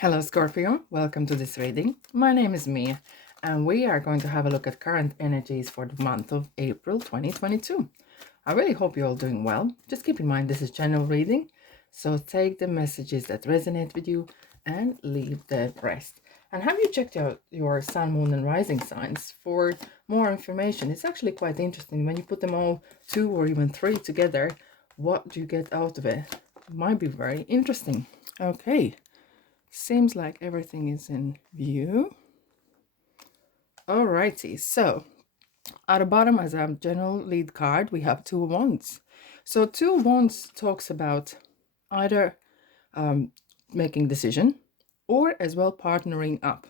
Hello, Scorpio. Welcome to this reading. My name is Mia, and we are going to have a look at current energies for the month of April 2022. I really hope you're all doing well. Just keep in mind this is general reading, so take the messages that resonate with you and leave the rest. And have you checked out your sun, moon, and rising signs for more information? It's actually quite interesting when you put them all two or even three together. What do you get out of it? Might be very interesting. Okay. Seems like everything is in view. Alrighty, so at the bottom as a general lead card, we have Two of Wands. So Two of Wands talks about either making decision or as well partnering up.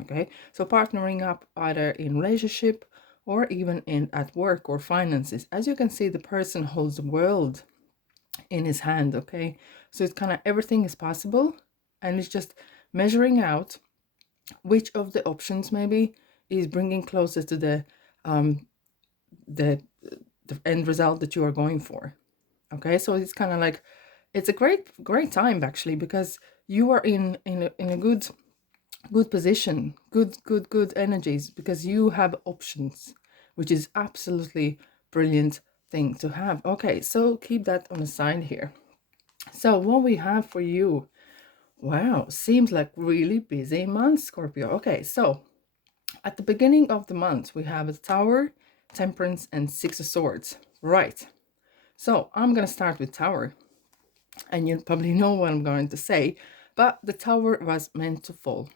Okay, so partnering up either in relationship or even in at work or finances. As you can see, the person holds the world in his hand. Okay, so it's kind of everything is possible, and it's just measuring out which of the options maybe is bringing closer to um the the end result that you are going for. Okay, so it's kind of like it's a great time actually, because you are in a good position, good energies, because you have options, which is absolutely brilliant thing to have. Okay, so keep that on the side here. So what we have for you, wow, seems like really busy month, Scorpio. Okay, so at the beginning of the month, we have a Tower, Temperance, and Six of Swords. Right. So I'm going to start with Tower. And you probably know what I'm going to say. But the Tower was meant to fall.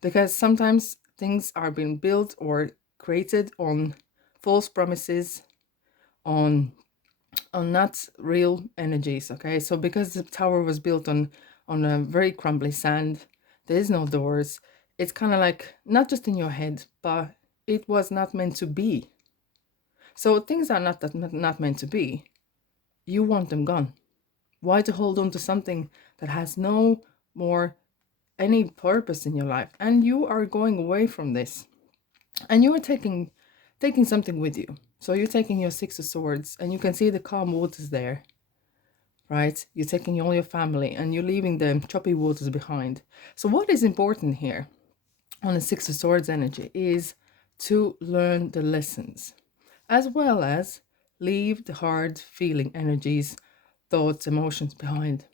Because sometimes things are being built or created on false promises, on not real energies. Okay. So because the tower was built on a very crumbly sand, there is no doors. It's kind of like not just in your head, but it was not meant to be. So things are not meant to be. You want them gone. Why to hold on to something that has no more any purpose in your life? And you are going away from this, and you are taking something with you. So you're taking your Six of Swords, and you can see the calm waters there, right? You're taking all your family and you're leaving the choppy waters behind. So what is important here on the Six of Swords energy is to learn the lessons, as well as leave the hard feeling energies, thoughts, emotions behind.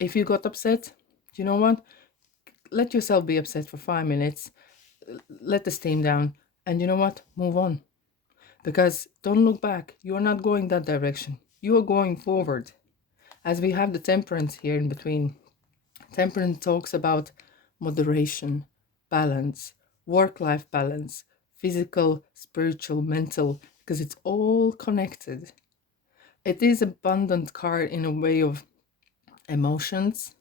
If you got upset, you know what? Let yourself be upset for 5 minutes, let the steam down, and you know what? Move on. Because don't look back. You're not going that direction. You are going forward. As we have the Temperance here in between. Temperance talks about moderation, balance, work life balance, physical, spiritual, mental, because it's all connected. It is abundant card in a way of emotions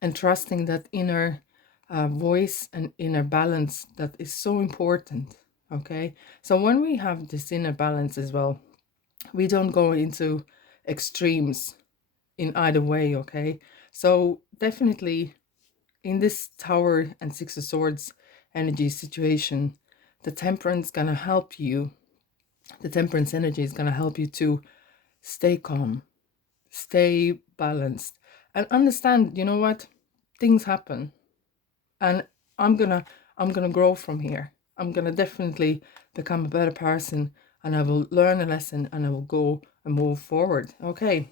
and trusting that inner voice and inner balance that is so important. Okay, so when we have this inner balance as well, we don't go into extremes in either way. Okay, so definitely in this Tower and Six of Swords energy situation, the Temperance gonna help you. The Temperance energy is gonna help you to stay calm, stay balanced, and understand. You know what? Things happen, and I'm gonna I'm gonna grow from here. I'm gonna definitely become a better person, and I will learn a lesson, and I will go and move forward. Okay.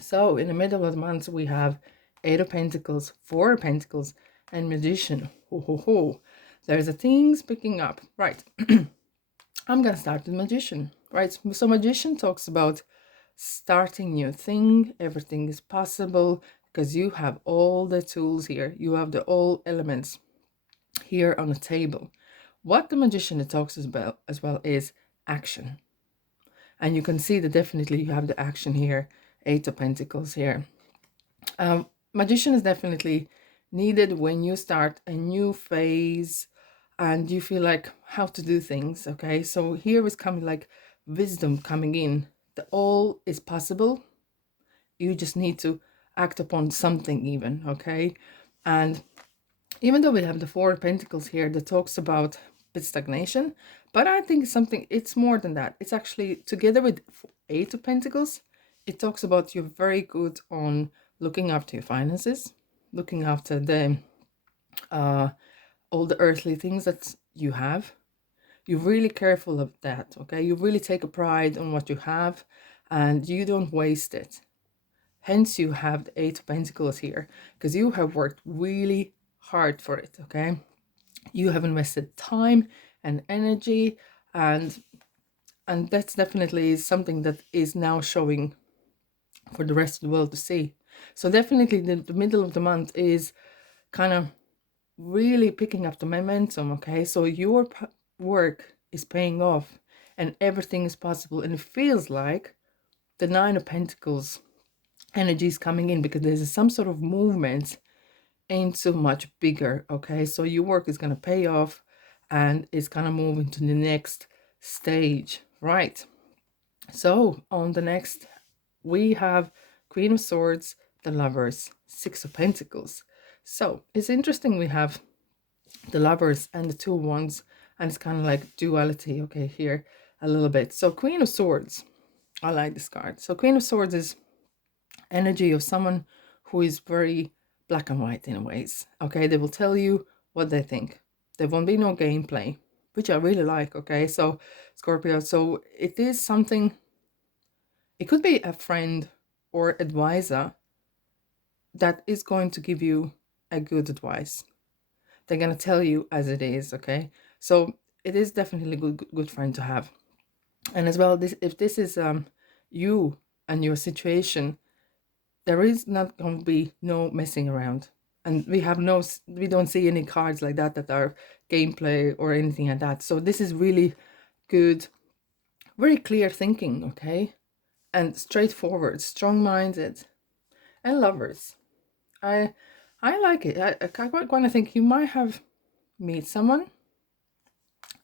So in the middle of the month, we have Eight of Pentacles, Four of Pentacles, and Magician. Ho, ho, ho. There's a things picking up. Right. I'm going to start with Magician. Right. So Magician talks about starting new thing. Everything is possible because you have all the tools here. You have the all elements here on the table. What the Magician talks about as well is action. And you can see that definitely you have the action here. Eight of Pentacles here. Magician is definitely needed when you start a new phase and you feel like how to do things. Okay, so here is coming like wisdom coming in. The all is possible. You just need to act upon something, even. Okay, and even though we have the Four of Pentacles here that talks about bit stagnation, but I think something, it's more than that. It's actually together with Eight of Pentacles, it talks about you're very good on looking after your finances. looking after the uh, all the earthly things that you have. You're really careful of that, okay? You really take a pride on what you have and you don't waste it. Hence, you have the Eight of Pentacles here because you have worked really hard for it, okay? You have invested time and energy, and that's definitely something that is now showing for the rest of the world to see. So definitely the middle of the month is kind of really picking up the momentum, okay? So your work is paying off and everything is possible, and it feels like the Nine of Pentacles energy is coming in because there's some sort of movement into much bigger, okay? So your work is going to pay off and it's going to move into the next stage, right? So on the next, we have Queen of Swords, the Lovers, Six of Pentacles. So it's interesting, we have the Lovers and the Two of Wands, and it's kind of like duality, okay, here a little bit. So Queen of Swords, I like this card. So Queen of Swords is energy of someone who is very black and white in ways, okay? They will tell you what they think. There won't be no gameplay, which I really like, okay? So Scorpio, so it is something, it could be a friend or advisor that is going to give you a good advice. They're going to tell you as it is, okay? So it is definitely a good friend to have. And as well, this, if this is you and your situation, there is not going to be no messing around. And we don't see any cards like that that are gameplay or anything like that. So this is really good, very clear thinking, okay? And straightforward, strong-minded, and lovers. I I like it. I quite want to think you might have meet someone.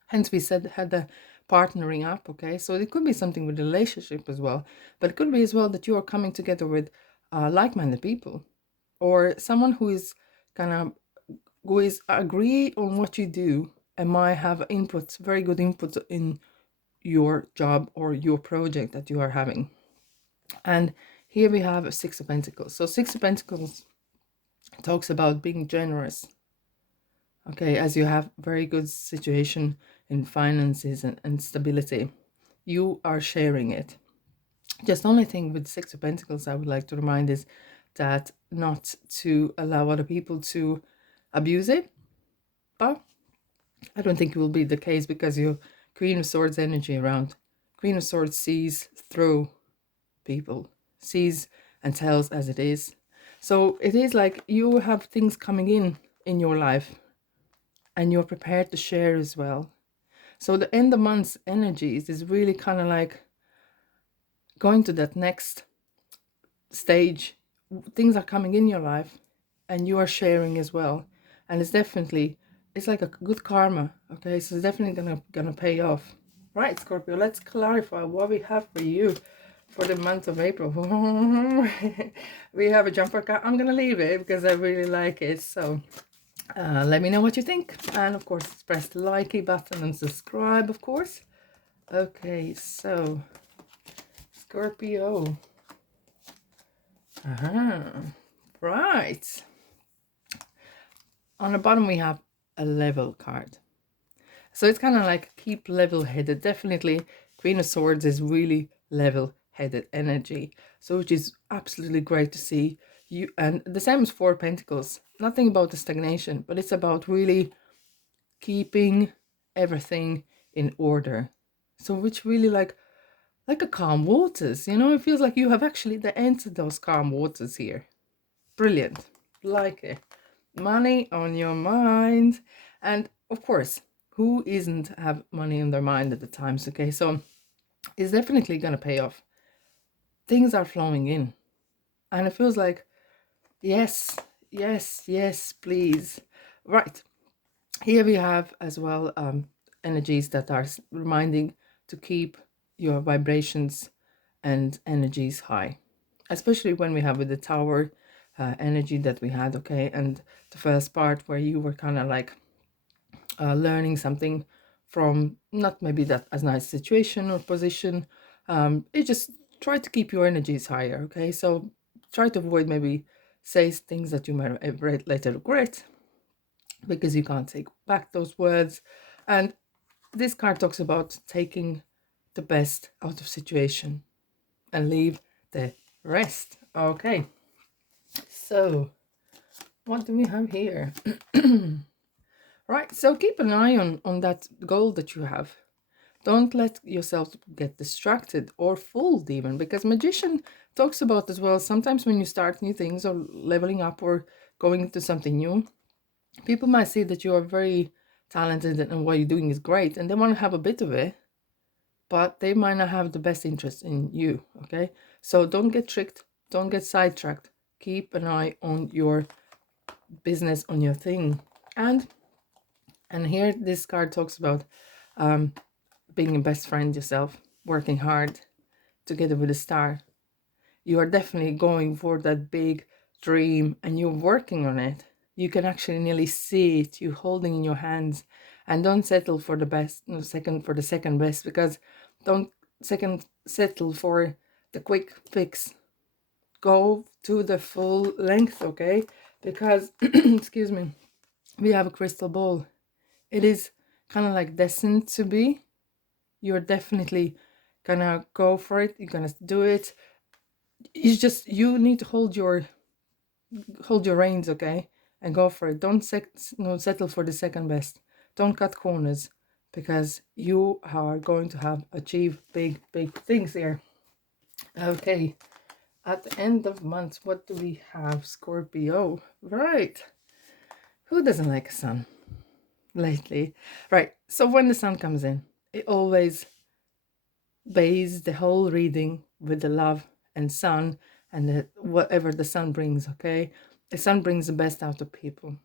Hence, we said had the partnering up. Okay, so it could be something with relationship as well, but it could be as well that you are coming together with like-minded people, or someone who is kind of who is agree on what you do and might have inputs, very good inputs in your job or your project that you are having. And here we have a Six of Pentacles. So Six of Pentacles talks about being generous. Okay, as you have very good situation in finances and stability, you are sharing it. Just the only thing with Six of Pentacles I would like to remind is that not to allow other people to abuse it. But I don't think it will be the case because you Queen of Swords energy around. Queen of Swords sees through people, sees and tells as it is. So it is like you have things coming in your life and you're prepared to share as well. So the end of month's energies is really kind of like going to that next stage. Things are coming in your life and you are sharing as well. And it's definitely, it's like a good karma. Okay, so it's definitely gonna pay off. Right, Scorpio, let's clarify what we have for you for the month of April. We have a jumper card. I'm gonna leave it because I really like it. So let me know what you think, and of course press the likey button and subscribe, of course. Okay, so Scorpio. Right, on the bottom we have a level card, so it's kind of like keep level-headed. Definitely Queen of Swords is really level-headed energy, so which is absolutely great to see you. And the same as Four of Pentacles, nothing about the stagnation, but it's about really keeping everything in order. So which really like a calm waters, you know, it feels like you have actually entered those calm waters here. Brilliant. Like it. Money on your mind. And of course, who isn't have money on their mind at the times? Okay, so it's definitely gonna pay off. Things are flowing in. And it feels like yes, yes, yes, please. Right. Here we have as well energies that are reminding to keep your vibrations and energies high, especially when we have with the tower energy that we had, okay, and the first part where you were kind of like learning something from not maybe that as nice situation or position. It just try to keep your energies higher, okay, so try to avoid maybe say things that you might later regret because you can't take back those words. And this card talks about taking the best out of situation and leave the rest. Okay, so what do we have here? Right, so keep an eye on that goal that you have. Don't let yourself get distracted or fooled even, because magician talks about as well, sometimes when you start new things or leveling up or going into something new, people might see that you are very talented and what you're doing is great and they want to have a bit of it, but they might not have the best interest in you. Okay, so don't get tricked, don't get sidetracked. Keep an eye on your business, on your thing. And here this card talks about being a best friend yourself, working hard together with a star. You are definitely going for that big dream and you're working on it. You can actually nearly see it, you holding in your hands. And don't settle for the best, no, second for the second best, because don't second settle for the quick fix. Go to the full length, okay? Because excuse me, we have a crystal ball. It is kind of like destined to be. You're definitely gonna go for it, you're gonna do it. It's just you need to hold your reins, okay, and go for it. Don't settle for the second best. Don't cut corners, because you are going to have achieve big things here. Okay, at the end of month, what do we have? Scorpio, right? Who doesn't like a sun lately? Right, so when the sun comes in, it always base the whole reading with the love and sun and whatever the sun brings. Okay, the sun brings the best out of people.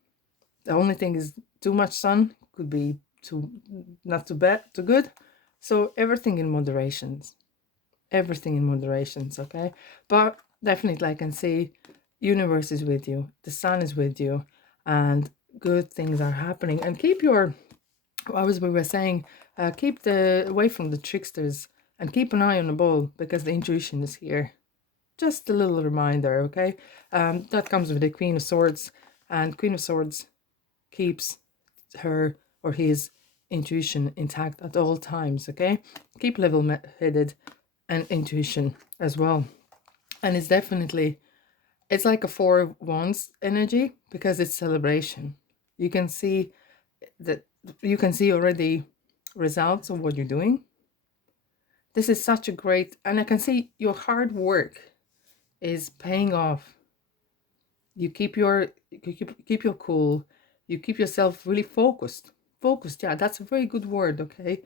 The only thing is too much sun could be too not too bad, too good. So everything in moderations, everything in moderations. Okay, but definitely I can see universe is with you, the sun is with you, and good things are happening. And keep your, as we were saying, keep the away from the tricksters and keep an eye on the ball, because the intuition is here. Just a little reminder, okay? That comes with the Queen of Swords, and Queen of Swords keeps her or his intuition intact at all times, okay? Keep level-headed and intuition as well. And it's definitely, it's like a Four of Wands energy, because it's celebration. You can see that, you can see already results of what you're doing. This is such a great, and I can see your hard work is paying off. You keep your cool. You keep yourself really focused. Focused, yeah, that's a very good word. Okay,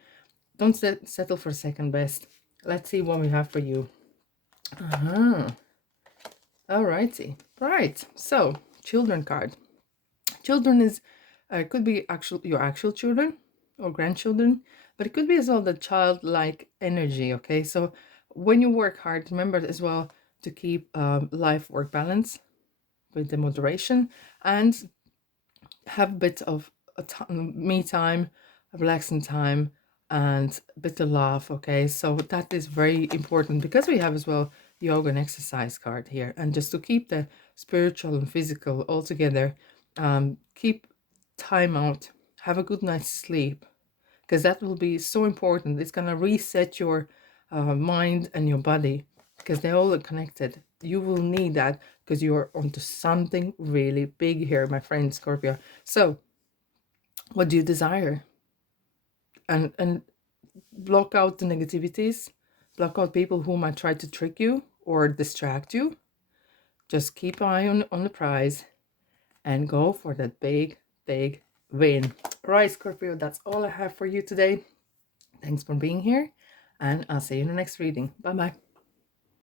don't settle for second best. Let's see what we have for you. Alrighty, right. So children card. Children is could be your actual children or grandchildren, but it could be as well the childlike energy. Okay, so when you work hard, remember as well to keep life work balance with the moderation, and have a bit of me time, a relaxing time, and a bit of laugh. Okay, so that is very important, because we have as well yoga and exercise card here, and just to keep the spiritual and physical all together. Keep time out, have a good night's sleep, because that will be so important. It's gonna reset your mind and your body, because they're all connected. You will need that, because you're onto something really big here, my friend Scorpio. So what do you desire? And block out the negativities, block out people who might try to trick you or distract you. Just keep an eye on the prize and go for that big win. Right, Scorpio, that's all I have for you today. Thanks for being here, and I'll see you in the next reading. Bye bye.